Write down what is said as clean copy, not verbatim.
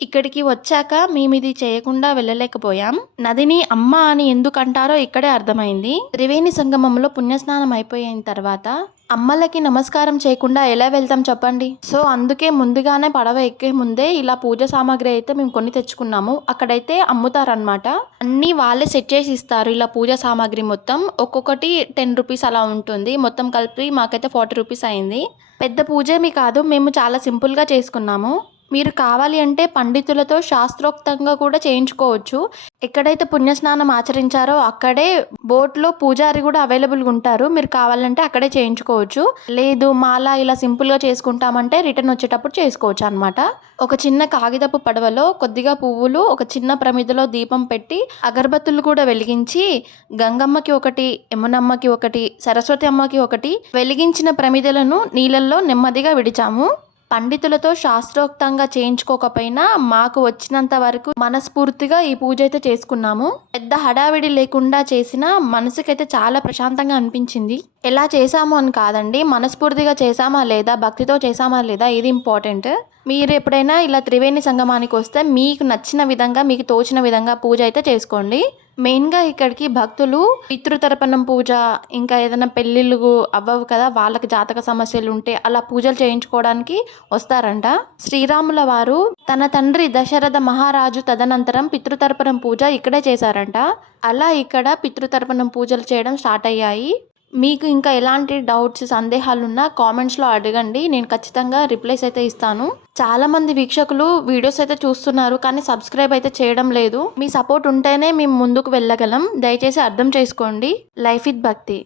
ఇక్కడికి వచ్చాక మేమిది చేయకుండా వెళ్ళలేకపోయాం. నదిని అమ్మ అని ఎందుకంటారో ఇక్కడే అర్థమైంది. త్రివేణి సంగమంలో పుణ్యస్నానం అయిపోయిన తర్వాత అమ్మలకి నమస్కారం చేయకుండా ఎలా వెళ్తాం చెప్పండి. సో అందుకే ముందుగానే పడవ ఎక్కే ముందే ఇలా పూజ సామాగ్రి అయితే మేము కొని తెచ్చుకున్నాము. అక్కడైతే అమ్ముతారనమాట. అన్నీ వాళ్ళే సెట్ చేసి ఇస్తారు. ఇలా పూజ సామాగ్రి మొత్తం ఒక్కొక్కటి 10 రూపీస్ అలా ఉంటుంది. మొత్తం కలిపి మాకైతే 40 రూపీస్ అయింది. పెద్ద పూజేమీ కాదు, మేము చాలా సింపుల్గా చేసుకున్నాము. మీరు కావాలి అంటే పండితులతో శాస్త్రోక్తంగా కూడా చేయించుకోవచ్చు. ఎక్కడైతే పుణ్యస్నానం ఆచరించారో అక్కడే బోట్లో పూజారి కూడా అవైలబుల్గా ఉంటారు. మీరు కావాలంటే అక్కడే చేయించుకోవచ్చు. లేదు మాలా ఇలా సింపుల్గా చేసుకుంటామంటే రిటర్న్ వచ్చేటప్పుడు చేసుకోవచ్చు అనమాట. ఒక చిన్న కాగితపు పడవలో కొద్దిగా పువ్వులు, ఒక చిన్న ప్రమిదలో దీపం పెట్టి అగరబత్తులు కూడా వెలిగించి గంగమ్మకి ఒకటి, యమునమ్మకి ఒకటి, సరస్వతి అమ్మకి ఒకటి వెలిగించిన ప్రమిదలను నీళ్ళల్లో నెమ్మదిగా విడిచాము. పండితులతో శాస్త్రోక్తంగా చేయించుకోకపోయినా మాకు వచ్చినంత వరకు మనస్ఫూర్తిగా ఈ పూజ అయితే చేసుకున్నాము. పెద్ద హడావిడి లేకుండా చేసిన మనసుకైతే చాలా ప్రశాంతంగా అనిపించింది. ఎలా చేసాము అని కాదండి, మనస్ఫూర్తిగా చేసామా లేదా, భక్తితో చేసామా లేదా, ఇది ఇంపార్టెంట్. మీరు ఎప్పుడైనా ఇలా త్రివేణి సంగమానికి వస్తే మీకు నచ్చిన విధంగా, మీకు తోచిన విధంగా పూజ అయితే చేసుకోండి. మెయిన్గా ఇక్కడికి భక్తులు పితృతర్పణం పూజ, ఇంకా ఏదైనా పెళ్ళిళ్ళు అవ్వవు కదా, వాళ్ళకి జాతక సమస్యలు ఉంటే అలా పూజలు చేయించుకోవడానికి వస్తారంట. శ్రీరాముల వారు తన తండ్రి దశరథ మహారాజు తదనంతరం పితృతర్పణం పూజ ఇక్కడే చేశారంట. అలా ఇక్కడ పితృతర్పణం పూజలు చేయడం స్టార్ట్ అయ్యాయి. మీకు ఇంకా ఎలాంటి డౌట్స్, సందేహాలు ఉన్నా కామెంట్స్లో అడగండి, నేను ఖచ్చితంగా రిప్లైస్ అయితే ఇస్తాను. చాలామంది వీక్షకులు వీడియోస్ అయితే చూస్తున్నారు కానీ సబ్స్క్రైబ్ అయితే చేయడం లేదు. మీ సపోర్ట్ ఉంటేనే మేము ముందుకు వెళ్ళగలం. దయచేసి అర్థం చేసుకోండి. లైఫ్ విత్ భక్తి.